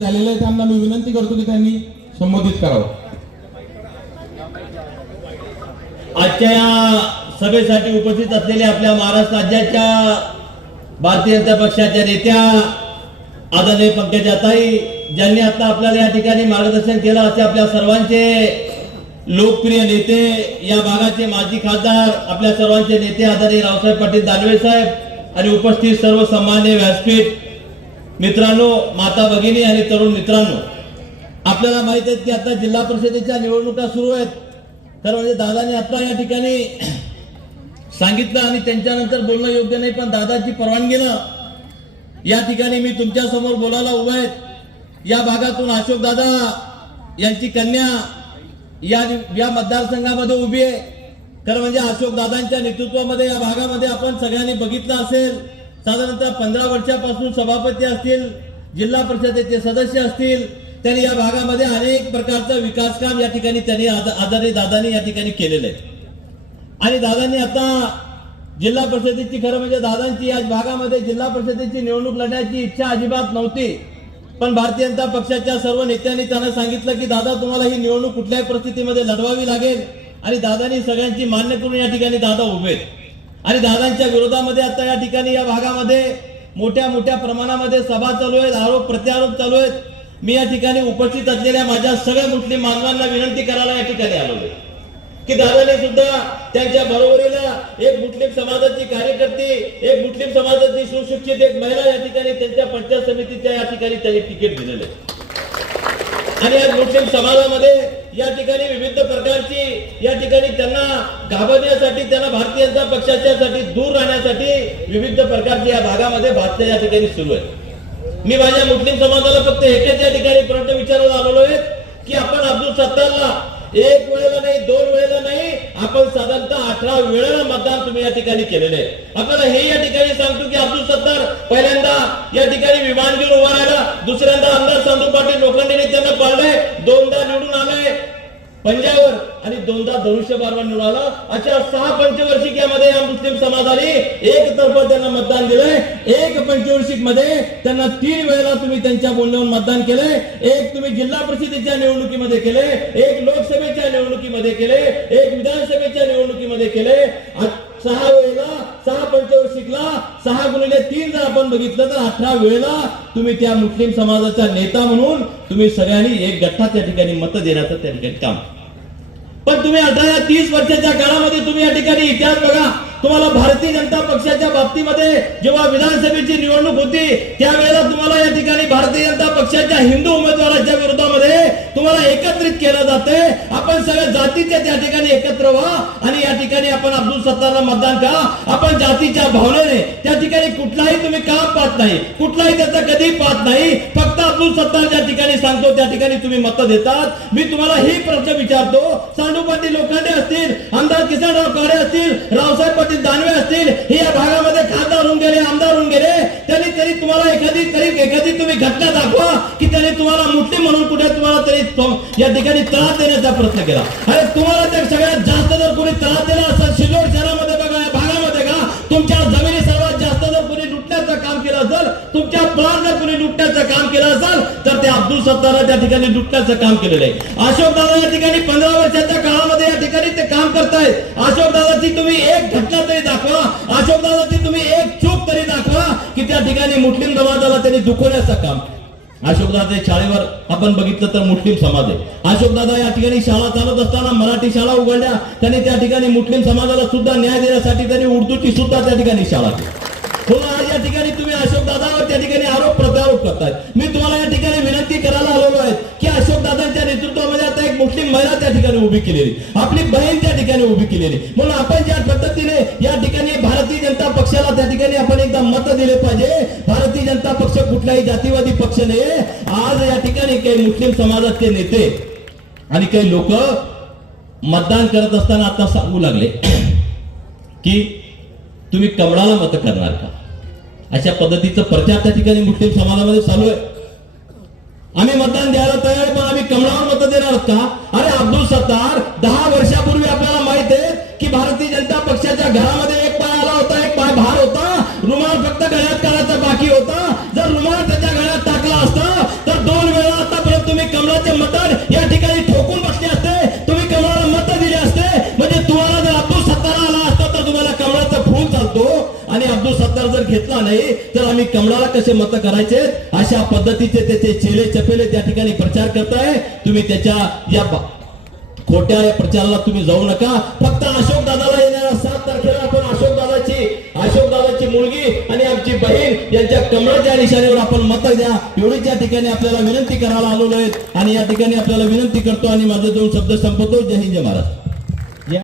झालेले आहे त्यांना मी विनंती करतो की त्यांनी संबोधित करावं. आजच्या या सभेसाठी उपस्थित असलेल्या आपल्या महाराष्ट्र राज्याच्या भारतीय जनता पक्षाच्या नेत्या आदरणीय पंकजाताई ज्यांनी आता आपल्याला या ठिकाणी मार्गदर्शन केलं असे आपल्या सर्वांचे लोकप्रिय नेते या भागाचे माजी खासदार आपल्या सर्वांचे नेते आदरणीय रावसाहेब पाटील दानवे साहेब आणि उपस्थित सर्व सन्मान्य व्यासपीठ मित्रांनो माता भगिनी आणि तरुण मित्रांनो आपल्याला माहीत आहे की आता जिल्हा परिषदेच्या निवडणुका सुरू आहेत. तर म्हणजे दादाने आता या ठिकाणी सांगितलं आणि त्यांच्यानंतर बोलणं योग्य नाही पण दादाची परवानगीनं या ठिकाणी मी तुमच्यासमोर बोलायला उभा आहेत या भागातून अशोक दादा यांची कन्या या या मतदारसंघामध्ये उभी आहे. खरं म्हणजे अशोक दादांच्या नेतृत्वामध्ये या भागामध्ये आपण सगळ्यांनी बघितलं असेल. साधारणतः पंधरा वर्षापासून सभापती असतील जिल्हा परिषदेचे सदस्य असतील त्यांनी या भागामध्ये अनेक प्रकारचं विकास काम या ठिकाणी त्यांनी आदरणीय दादांनी या ठिकाणी केलेलं आहे आणि दादांनी आता जिल्हा परिषदेची खरं म्हणजे दादांची या भागामध्ये जिल्हा परिषदेची निवडणूक लढण्याची इच्छा अजिबात नव्हती. पण भारतीय जनता पक्षाच्या सर्व नेत्यांनी त्यांना सांगितलं की दादा तुम्हाला ही निवडणूक कुठल्याही परिस्थितीमध्ये लढवावी लागेल. आणि दादांनी सगळ्यांची मान्य करून या ठिकाणी दादा उभे आहेत. आणि दादांच्या विरोधामध्ये आता या ठिकाणी या भागामध्ये मोठ्या मोठ्या प्रमाणामध्ये सभा चालू आहेत आरोप प्रत्यारोप चालू आहेत. मी या ठिकाणी उपस्थित असलेल्या माझ्या सगळ्या मुस्लिम मानवांना विनंती करायला या ठिकाणी आलो की दादाने सुद्धा त्यांच्या बरोबरीला एक मुस्लिम समाजाची कार्यकर्ती एक मुस्लिम समाजाची सुशिक्षित एक महिला या ठिकाणी त्यांच्या पंचायत समितीच्या या ठिकाणी त्यांनी तिकीट दिलेलं आहे. आणि या मुस्लिम समाजामध्ये या ठिकाणी विविध प्रकारची या ठिकाणी त्यांना घाबरण्यासाठी त्यांना भारतीय जनता पक्षाच्या साठी दूर राहण्यासाठी विविध प्रकारची या भागामध्ये भाजप या ठिकाणी सुरू आहे. मी माझ्या मुस्लिम समाजाला फक्त एकच या ठिकाणी प्रश्न विचारायला आलेलो आहे की आपण अब्दुल सत्तारला एक वेळेला नाही दोन वेळेला नाही आपण साधारणतः अठरा वेळेला मतदान तुम्ही या ठिकाणी केलेले आहे. आपल्याला हे या ठिकाणी सांगतो की अब्दुल सत्तार पहिल्यांदा या ठिकाणी विमान घेऊन उभा राहिला दुसऱ्यांदा आमदार सांदू पाटील लोखंडेने त्यांना पाळलंय दोनदा निवडून आलाय पंजावर आणि दोनदा धनुष्यबारवर निवडून आला अशा सहा पंचवार्षिकामध्ये या मुस्लिम समाजाने एक तर्फ त्यांना मतदान दिलंय. एक पंचवर्षिकमध्ये त्यांना तीन वेळेला तुम्ही त्यांच्या बोलण्यावर मतदान केलंय. एक तुम्ही जिल्हा परिषदेच्या निवडणुकीमध्ये केले एक लोकसभेच्या निवडणुकीमध्ये केले एक विधानसभेच्या निवडणुकीमध्ये केले सहा वेळेला सहा पंचवर्षिकला सहा गुणिले तीन जर आपण बघितलं तर अठरा वेळेला तुम्ही त्या मुस्लिम समाजाचा नेता म्हणून तुम्ही सगळ्यांनी एक गठ्ठा त्या ठिकाणी मत देण्याचं त्या ठिकाणी काम. पण तुम्ही अठरा तीस वर्षाच्या काळामध्ये तुम्ही या ठिकाणी इतिहास बघा. तुम्हाला भारतीय जनता पक्षाच्या बाबतीमध्ये जेव्हा विधानसभेची निवडणूक होती त्यावेळेला तुम्हाला या ठिकाणी भारतीय जनता पक्षाच्या हिंदू उमेदवाराच्या विरोधामध्ये तुम्हाला एकत्रित केलं जाते. आपण सगळ्या जातीच्या त्या ठिकाणी एकत्र व्हा आणि या ठिकाणी आपण अब्दुल सत्तारला मतदान करा. आपण जातीच्या भावनेने त्या ठिकाणी कुठलाही तुम्ही काम पाहत नाही. कुठलाही त्याचा कधी पाहत नाही. फक्त अब्दुल सत्तार ज्या ठिकाणी सांगतो त्या ठिकाणी तुम्ही मत देतात. मी तुम्हाला ही प्रश्न विचारतो. सांग पाटील लोखंडे असतील आमदार किसनराव काळे असतील रावसाहेब पाटील दानवे असतील हे या भागामध्ये खासदार होऊन गेले आमदार होऊन गेले त्यांनी तरी तुम्हाला एखादी तरी एखादी तुम्ही घटना दाखवा की त्यांनी तुम्हाला मुस्लिम म्हणून कुठे तुम्हाला तरी या ठिकाणी त्रास देण्याचा प्रयत्न केला. अरे तुम्हाला त्या सगळ्यात जास्त जर कोणी त्रास दिला असेल शिलोड शहरामध्ये बघा या भागामध्ये का तुमच्या जमिनी सर्वात जास्त जर कोणी लुटण्याचं काम केलं असेल तुमच्या प्राण जर कोणी लुटण्याचं काम केलं असेल तर ते अब्दुल सत्तार त्या ठिकाणी लुटण्याचं काम केलेलं आहे. अशोक दादा या ठिकाणी पंधरा वर्षाच्या ते काम करताय. अशोक दादाची तुम्ही एक घटना तरी दाखवा. अशोक दादाची तुम्ही एक चूक तरी दाखवा की त्या ठिकाणी मुस्लिम समाजाला त्यांनी दुखवण्याचं काम अशोकदादा शाळेवर आपण बघितलं तर मुस्लिम समाज आहे. अशोकदादा या ठिकाणी शाळा चालत असताना मराठी शाळा उघडल्या. त्यांनी त्या ठिकाणी मुस्लिम समाजाला सुद्धा न्याय देण्यासाठी त्यांनी उर्दूची सुद्धा त्या ठिकाणी शाळा केली. हो, म्हणून या ठिकाणी तुम्ही अशोकदादावर त्या ठिकाणी आरोप प्रत्यारोप करताय. मी तुम्हाला महिला त्या ठिकाणी उभी केलेली. आपली बहीण त्या ठिकाणी उभी केलेली. म्हणून आपण ज्या पद्धतीने या ठिकाणी भारतीय जनता पक्षाला त्या ठिकाणी आपण एकदा मत दिले पाहिजे. भारतीय जनता पक्ष कुठलाही जातीवादी पक्ष नाही आज या ठिकाणी काही मुस्लिम समाजाचे नेते आणि काही लोक मतदान करत असताना आता सांगू लागले की तुम्ही कमळाला मत करणार का? अशा पद्धतीचं प्रचार त्या ठिकाणी मुस्लिम समाजामध्ये चालू आहे. आम्ही मतदान द्यायला तयार पण आम्ही कमळावर मत देणार आहोत का? अरे अब्दुल सत्तार दहा वर्षापूर्वी आपल्याला माहीत आहे की भारतीय जनता पक्षाच्या घरामध्ये एक आणि अब्दुल जर घेतला नाही तर आम्ही कमळाला कसे मत करायचे? अशा पद्धतीचे त्याचे चेले चपेले त्या ठिकाणी प्रचार करताय. तुम्ही त्याच्या या खोट्या या प्रचाराला तुम्ही जाऊ नका. फक्त अशोक दादाला येणाऱ्या सात तारखेला आपण अशोक दादाची अशोक दादाची मुलगी आणि आमची बहीण यांच्या कमळाच्या निशाणीवर आपण मत द्या. एवढीच या ठिकाणी आपल्याला विनंती करायला आलेलो आहेत आणि या ठिकाणी आपल्याला विनंती करतो आणि माझे दोन शब्द संपवतो. जय हिंद जय महाराज